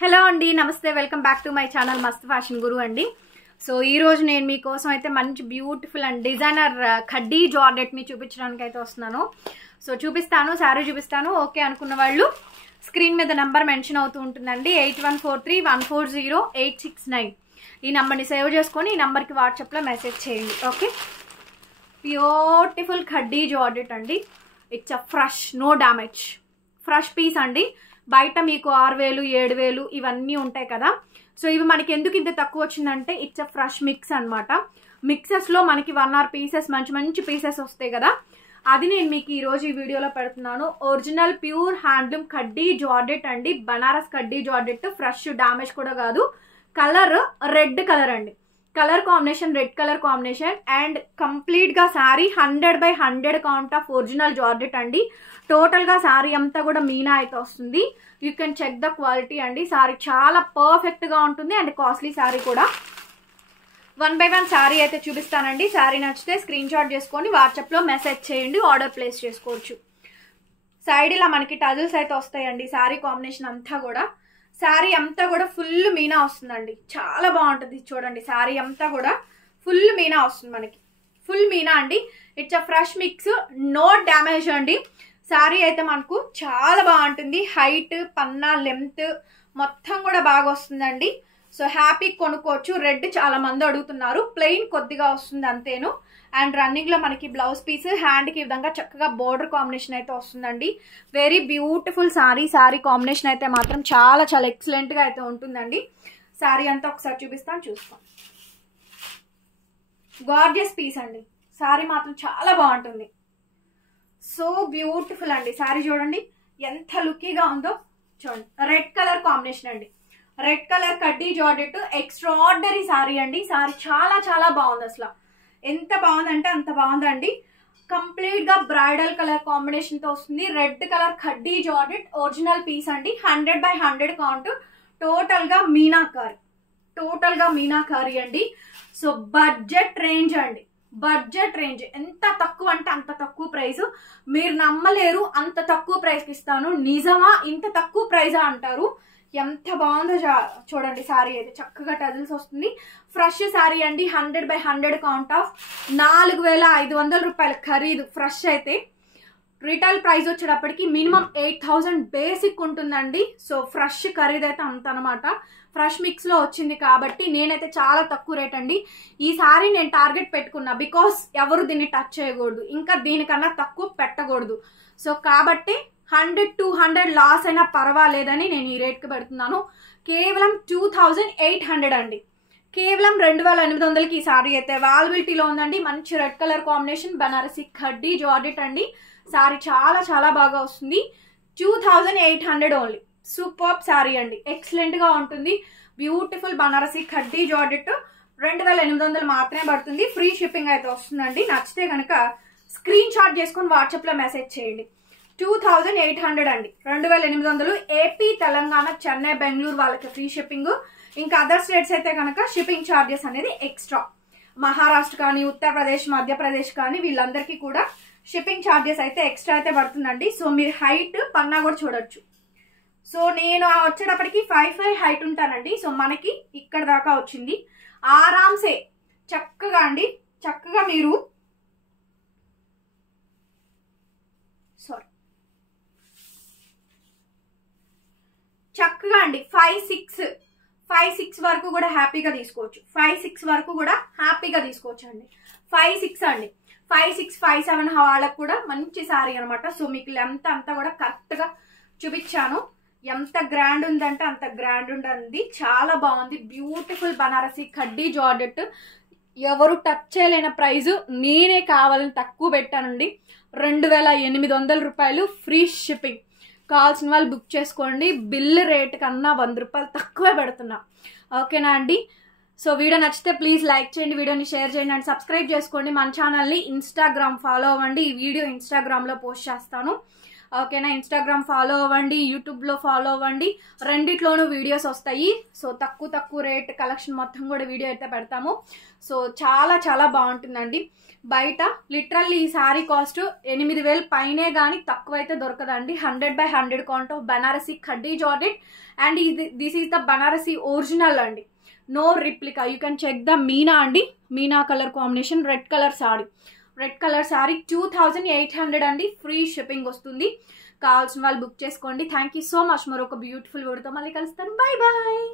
Hello అండి, నమస్తే. Welcome back to my channel మస్త్ ఫ్యాషన్ గురు అండి. సో ఈ రోజు నేను మీకోసం అయితే మంచి బ్యూటిఫుల్ అండ్ డిజైనర్ ఖడ్డీ జార్జెట్ని చూపించడానికి అయితే వస్తున్నాను. సో చూపిస్తాను, శారీ చూపిస్తాను. ఓకే అనుకున్న వాళ్ళు స్క్రీన్ మీద నెంబర్ మెన్షన్ అవుతూ ఉంటుందండి, 8143140869. ఈ నెంబర్ని సేవ్ చేసుకొని ఈ నెంబర్కి వాట్సాప్లో మెసేజ్ చేయండి. ఓకే, బ్యూటిఫుల్ ఖడ్డీ జార్జెట్ అండి. It's a fresh, no damage, fresh piece అండి. బయట మీకు 6000 7000 ఇవన్నీ ఉంటాయి కదా. సో ఇవి మనకి ఎందుకు ఇంత తక్కువ వచ్చిందంటే ఇట్స్ అ ఫ్రెష్ మిక్స్ అనమాట. మిక్సెస్లో మనకి 1 or 2 పీసెస్ మంచి పీసెస్ వస్తాయి కదా, అది నేను మీకు ఈరోజు ఈ వీడియోలో పెడుతున్నాను. Original pure handloom khaddi georgette అండి, Banaras khaddi georgette. Fresh, damage కూడా కాదు. కలర్ రెడ్ కలర్ అండి, colour combination red colour combination. And కంప్లీట్గా sari 100/100 count of original georgette అండి. టోటల్గా శారీ అంతా కూడా మీనా అయితే వస్తుంది. You can check the quality అండి. శారీ చాలా పర్ఫెక్ట్గా ఉంటుంది అండ్ కాస్ట్లీ శారీ కూడా. 1 by 1 శారీ అయితే చూపిస్తానండి. శారీ నచ్చితే స్క్రీన్ షాట్ చేసుకొని వాట్సాప్లో మెసేజ్ చేయండి, ఆర్డర్ ప్లేస్ చేసుకోవచ్చు. సైడ్ ఇలా మనకి టజల్స్ అయితే వస్తాయండి. శారీ కాంబినేషన్ అంతా కూడా, శారీ అంతా కూడా ఫుల్ మీనా వస్తుందండి. చాలా బాగుంటుంది. చూడండి, శారీ అంతా కూడా ఫుల్ మీనా వస్తుంది మనకి, ఫుల్ మీనా అండి. It's a fresh mix, no damage అండి. శారీ అయితే మనకు చాలా బాగుంటుంది. హైట్, పన్నా, లెంత్ మొత్తం కూడా బాగా వస్తుందండి. సో హ్యాపీ కొనుక్కోవచ్చు. రెడ్ చాలా మంది అడుగుతున్నారు, ప్లెయిన్ కొద్దిగా వస్తుంది అంతేను. అండ్ రన్నింగ్లో మనకి బ్లౌజ్ పీస్, హ్యాండ్కి ఈ విధంగా చక్కగా బోర్డర్ కాంబినేషన్ అయితే వస్తుందండి. Very beautiful sari. Sari combination అయితే మాత్రం చాలా ఎక్సలెంట్గా అయితే ఉంటుందండి. శారీ అంతా ఒకసారి చూపిస్తాను, చూస్తాం. గార్జియస్ పీస్ అండి. శారీ మాత్రం చాలా బాగుంటుంది. సో బ్యూటిఫుల్ అండి. శారీ చూడండి ఎంత లుక్కీగా ఉందో. చూడండి, రెడ్ కలర్ కాంబినేషన్ అండి. Red colour khaddi georgette extraordinary sari అండి. శారీ చాలా బాగుంది. అసలు ఎంత బాగుందంటే అంత బాగుందండి. కంప్లీట్ గా బ్రైడల్ కలర్ కాంబినేషన్ తో వస్తుంది. Red colour khaddi georgette original piece అండి. 100/100 కౌంట్. టోటల్ గా మీనాకారి అండి. సో బడ్జెట్ రేంజ్ అండి, బడ్జెట్ రేంజ్. ఎంత తక్కువ అంటే అంత తక్కువ ప్రైస్. మీరు నమ్మలేరు, అంత తక్కువ ప్రైస్కి ఇస్తాను. నిజమా, ఇంత తక్కువ ప్రైజా అంటారు. ఎంత బాగుందో చూడండి. శారీ అయితే చక్కగా టజిల్స్ వస్తుంది. ఫ్రెష్ శారీ అండి. 100/100 కౌంట్ ఆఫ్ 4500 రూపాయల ఖరీదు. ఫ్రెష్ అయితే రిటైల్ ప్రైస్ వచ్చేటప్పటికి మినిమం 8000 బేసిక్ ఉంటుందండి. సో ఫ్రెష్ ఖరీదు అయితే అంత అనమాట. ఫ్రెష్ మిక్స్ లో వచ్చింది కాబట్టి నేనైతే చాలా తక్కువ రేట్ అండి. ఈ సారీ నేను టార్గెట్ పెట్టుకున్నా, బికాస్ ఎవరు దీన్ని టచ్ చేయకూడదు, ఇంకా దీనికన్నా తక్కువ పెట్టకూడదు. సో కాబట్టి 100-200 లాస్ అయినా పర్వాలేదని నేను ఈ రేట్కి పెడుతున్నాను. కేవలం 2800 అండి. కేవలం 2800కి ఈ సారీ అయితే అవైలబిలిటీలో ఉందండి. మంచి red colour combination Banarasi khaddi georgette అండి. సారీ చాలా బాగా వస్తుంది. 2800 ఓన్లీ. సూపర్ సారీ అండి, ఎక్సలెంట్ గా ఉంటుంది. బ్యూటిఫుల్ బనారసి ఖడ్డీ జార్జెట్ 2800 మాత్రమే పడుతుంది. ఫ్రీ షిప్పింగ్ అయితే వస్తుందండి. నచ్చితే కనుక స్క్రీన్ షాట్ చేసుకొని వాట్సాప్ లో మెసేజ్ చేయండి. 2800 అండి, 2800. ఏపీ, తెలంగాణ, చెన్నై, బెంగళూరు వాళ్ళకి ఫ్రీ షిప్పింగ్. ఇంకా అదర్ స్టేట్స్ అయితే కనుక షిప్పింగ్ ఛార్జెస్ అనేది ఎక్స్ట్రా. మహారాష్ట్ర కానీ, ఉత్తరప్రదేశ్, మధ్యప్రదేశ్ కానీ వీళ్ళందరికీ కూడా షిప్పింగ్ ఛార్జెస్ అయితే ఎక్స్ట్రా అయితే పడుతుందండి. సో మీరు హైట్, పన్నా కూడా చూడొచ్చు. సో నేను వచ్చేటప్పటికి 5'5" హైట్ ఉంటానండి. సో మనకి ఇక్కడ దాకా వచ్చింది. ఆరామ్సే చక్కగా అండి, చక్కగా మీరు చక్కగా అండి 5'6" వరకు కూడా హ్యాపీగా తీసుకోవచ్చు. 5'6" వరకు కూడా హ్యాపీగా తీసుకోవచ్చు అండి. 5'6" అండి, 5'6", 5'7" వాళ్ళకు కూడా మంచి శారీ అనమాట. సో మీకు లెంత్ అంతా కూడా కరెక్ట్ గా చూపించాను. ఎంత గ్రాండ్ ఉందంటే అంత గ్రాండ్ ఉంటుంది. చాలా బాగుంది. Beautiful Banarasi khaddi georgette. ఎవరు టచ్ చేయలేని ప్రైజ్, నేనే కావాలని తక్కువ పెట్టానండి. 2800 రూపాయలు ఫ్రీ షిప్పింగ్. కావాల్సిన వాళ్ళు బుక్ చేసుకోండి. బిల్ రేట్ కన్నా 100 రూపాయలు తక్కువే పెడుతున్నా. ఓకేనా అండి? సో వీడియో నచ్చితే ప్లీజ్ లైక్ చేయండి, వీడియోని షేర్ చేయండి అండ్ సబ్స్క్రైబ్ చేసుకోండి. మన ఛానల్ని ఇన్స్టాగ్రామ్ ఫాలో అవ్వండి. ఈ వీడియో ఇన్స్టాగ్రామ్లో పోస్ట్ చేస్తాను. ఓకేనా. ఇన్స్టాగ్రామ్ ఫాలో అవ్వండి, యూట్యూబ్లో ఫాలో అవ్వండి, రెండిట్లోనూ వీడియోస్ వస్తాయి. సో తక్కువ రేట్ కలెక్షన్ మొత్తం కూడా వీడియో అయితే పెడతాము. సో చాలా చాలా బాగుంటుందండి. బయట లిటరల్లీ ఈ శారీ కాస్ట్ 8,000 పైనే కానీ తక్కువ అయితే దొరకదండి. 100/100 count of Banarasi khaddi georgette and this is the Banarasi original అండి, no replica. You can check the meena అండి, meena colour combination, red colour sari 2,800 అండి. ఫ్రీ షిప్పింగ్ వస్తుంది. కావాల్సిన వాళ్ళు బుక్ చేసుకోండి. Thank you so much. మరొక బ్యూటిఫుల్ వీడియోతో మళ్ళీ కలుస్తాను. Bye bye.